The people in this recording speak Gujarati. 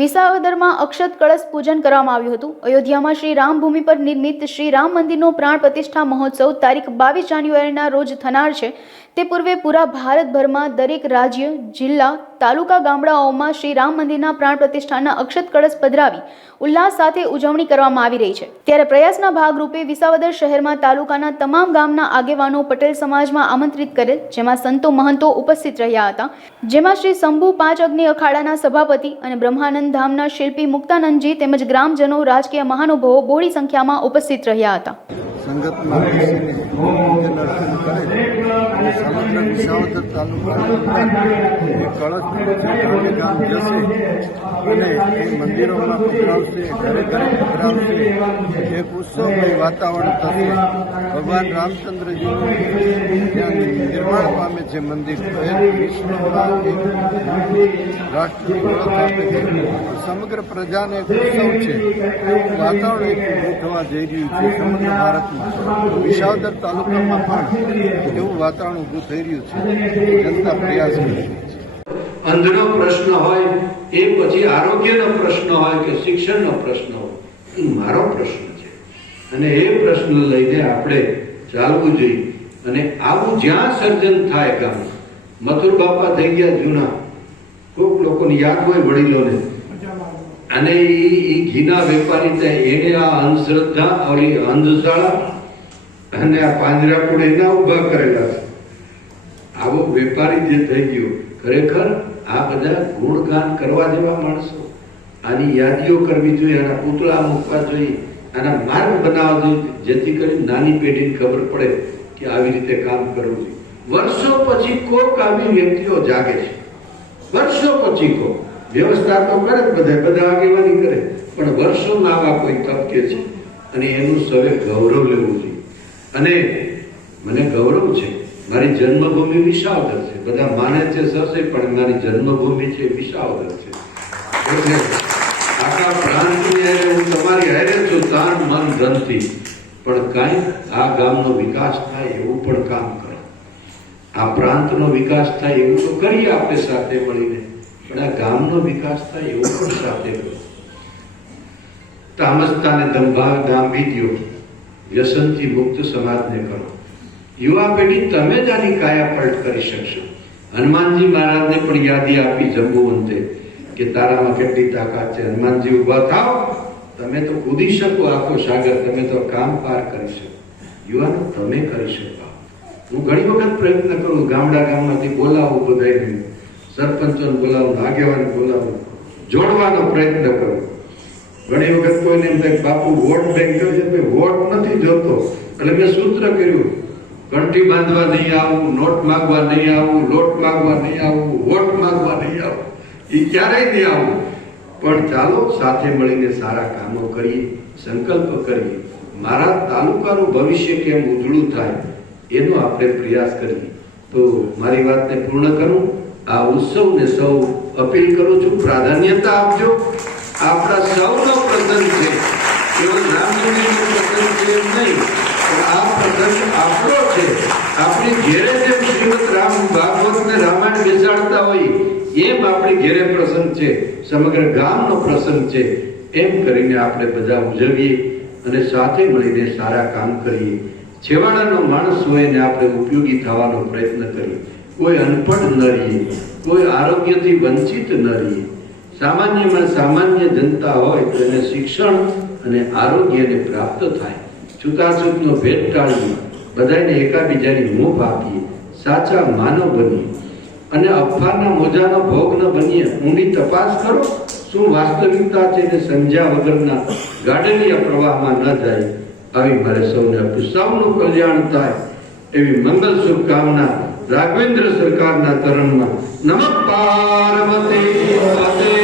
વિસાવદરમાં અક્ષત કળશ પૂજન કરવામાં આવ્યું હતું। અયોધ્યામાં શ્રી રામભૂમિ પર નિર્મિત શ્રી રામ મંદિરનો પ્રાણ પ્રતિષ્ઠા મહોત્સવ તારીખ 22 જાન્યુઆરીના રોજ થનાર છે। તે પૂર્વે પૂરા ભારતભરમાં દરેક રાજ્ય, જિલ્લા, તાલુકા, ગામડાઓમાં શ્રી રામ મંદિરના પ્રાણ પ્રતિષ્ઠાના અક્ષત કળશ પધરાવી ઉલ્લાસ સાથે ઉજવણી કરવામાં આવી રહી છે। ત્યારે પ્રયાસના ભાગરૂપે વિસાવદર શહેરમાં તાલુકાના તમામ ગામના આગેવાનો પટેલ સમાજમાં આમંત્રિત કરેલ, જેમાં સંતો મહંતો ઉપસ્થિત રહ્યા હતા। જેમાં શ્રી શંભુ પાંચ અગ્નિ અખાડાના સભાપતિ અને બ્રહ્માનંદ ધામના શિલ્પી મુક્તાનંદજી તેમજ ગ્રામજનો, રાજકીય મહાનુભાવો બહોળી સંખ્યામાં ઉપસ્થિત રહ્યા હતા। સંગતમાં બેસીને પૂજન અર્ચન કરે અને સમગ્ર વિસાવદર તાલુકામાં કળશ ગામ જશે અને એ મંદિરોમાં પધરાવશે, ઘરે ઘરે પધરાવશે। એક ઉત્સવમય વાતાવરણ થશે। ભગવાન રામચંદ્રજીનું જ્યાં નિર્માણ પામે છે મંદિર, એ વિશ્વમાં એક રાષ્ટ્રની ઓળખ આપે છે। સમગ્ર પ્રજાને એક ઉત્સવ છે, એવું વાતાવરણ એક ઊભું થવા જઈ રહ્યું છે સમગ્ર ભારતમાં। વિસાવદર તાલુકામાં પણ એવું વાતાવરણ ઊભું થઈ રહ્યું છે। જનતા પ્રયાસ કરી રહી છે। અંધનો પ્રશ્ન હોય, એ પછી આરોગ્યનો પ્રશ્ન હોય કે શિક્ષણનો પ્રશ્ન હોય, એ મારો પ્રશ્ન છે અને એ પ્રશ્ન લઈને આપણે ચાલવું જોઈએ। અને આવું જ્યાં સર્જન થાય ગામ, મથુર બાપા થઈ ગયા જૂના, ખૂબ લોકોને યાદ હોય વડીલોને, અને એ ઘીના વેપારી થાય, એને આ અંધશ્રદ્ધા, ઓલી અંધશાળા અને આ પાંજરાપોળ એના ઉભા કરેલા છે। આવો વેપારી જે થઈ ગયો, ખરેખર આ બધા ગુણગાન કરવા જેવા માણસો, આની યાદીઓ કરવી જોઈએ, આના પૂતળા મૂકવા જોઈએ, આના માર્ગ બનાવવા જોઈએ, જેથી કરી નાની પેઢીને ખબર પડે કે આવી રીતે કામ કરવું જોઈએ। વર્ષો પછી કોક આવી વ્યક્તિઓ જાગે છે, વર્ષો પછી કોક વ્યવસ્થા તો કરે બધા આગેવાની કરે, પણ વર્ષોમાં આવા કોઈ તબકે છે અને એનું સૌએ ગૌરવ લેવું જોઈએ। અને મને ગૌરવ છે, મારી જન્મભૂમિ વિસાવદર છે। બધા માને છે સરસે, પણ મારી જન્મભૂમિ છે વિસાવદર છે। એટલે આખા પ્રાંતની હારે હું તમારી હારે છું, તાન મન ધનથી, પણ કાંઈ આ ગામનો વિકાસ થાય એવું પણ કામ કરો, આ પ્રાંતનો વિકાસ થાય એવું તો કરીએ આપણે સાથે મળીને, પણ આ ગામનો વિકાસ થાય એવું પણ સાથે કરો। તામસતાને દાંભી દો, વ્યસનથી મુક્ત સમાજને કરો। યુવા પેઢી તમે જ આની કાયાપલટ કરી શકશો। હનુમાનજી મહારાજને પણ યાદી આપી જંબુવંતે કે તારામાં કેટલી તાકાત છે। હનુમાનજી ઉભા થાવ, તમે તો કૂદી શકો આખો સાગર, તમે તો કામ પાર કરી શકો। યુવાનો તમે કરી શકો। હું ઘણી વખત પ્રયત્ન કરું, ગામડામાંથી બોલાવું, બધાને સરપંચોને બોલાવું, આગેવાન બોલાવું, જોડવાનો પ્રયત્ન કરું। ઘણી વખત કોઈને એમ થાય બાપુ વોટ બેંક છે, વોટ નથી જોતો, એટલે મેં સૂત્ર કર્યું, ઘંટી બાંધવા નહીં આવું, નોટ માંગવા નહીં આવું, લોટ માંગવા નહીં આવું, વોટ માંગવા નહીં આવું, એ ક્યારેય નહીં આવું, પણ ચાલો સાથે મળીને સારા કામો કરીએ, સંકલ્પ કરીએ, મારા તાલુકાનું ભવિષ્ય કેમ ઉજળું થાય એનો આપણે પ્રયાસ કરીએ। તો મારી વાતને પૂર્ણ કરું, આ ઉત્સવને સૌ અપીલ કરું છું, પ્રાધાન્યતા આપજો। આપણા સૌનો પ્રસંગ છે, કેવળ રામજીનો પ્રસંગ છે એમ નહીં, પણ આ પ્રસંગ આપણો છે। આપણી ઘેરે જેમ શ્રીમદ રામ ભાગવતને રામાયણ બેસાડતા હોય, એમ આપણી ઘેરે પ્રસંગ છે, સમગ્ર ગામનો પ્રસંગ છે। એમ કરીને આપણે બધા ઉજવીએ અને સાથે મળીને સારા કામ કરીએ। છેવાડાનો માણસ હોય ને આપણે ઉપયોગી થવાનો પ્રયત્ન કરીએ, કોઈ અનપઢ ન રહીએ, કોઈ આરોગ્યથી વંચિત ન રહીએ। સામાન્યમાં સામાન્ય જનતા હોય તો એને શિક્ષણ અને આરોગ્યને પ્રાપ્ત થાય। છૂતાછૂતનો ભેદ ટાળીએ, બધાને એકાબીજાની મોભ આપીએ, સાચા માનવ બનીએ અને અફવાના મોજાનો ભોગ ન બનીએ। ઊંડી તપાસ કરો, શું વાસ્તવિકતા છે એને સમજ્યા વગરના ગાડલિયા પ્રવાહમાં ન જાય। આવી મારે સૌને આપી, સૌનું કલ્યાણ થાય એવી મંગલ શુભકામના રાઘવેન્દ્ર સરકારના તરણમાં। નમઃ પાર્વતી પતે।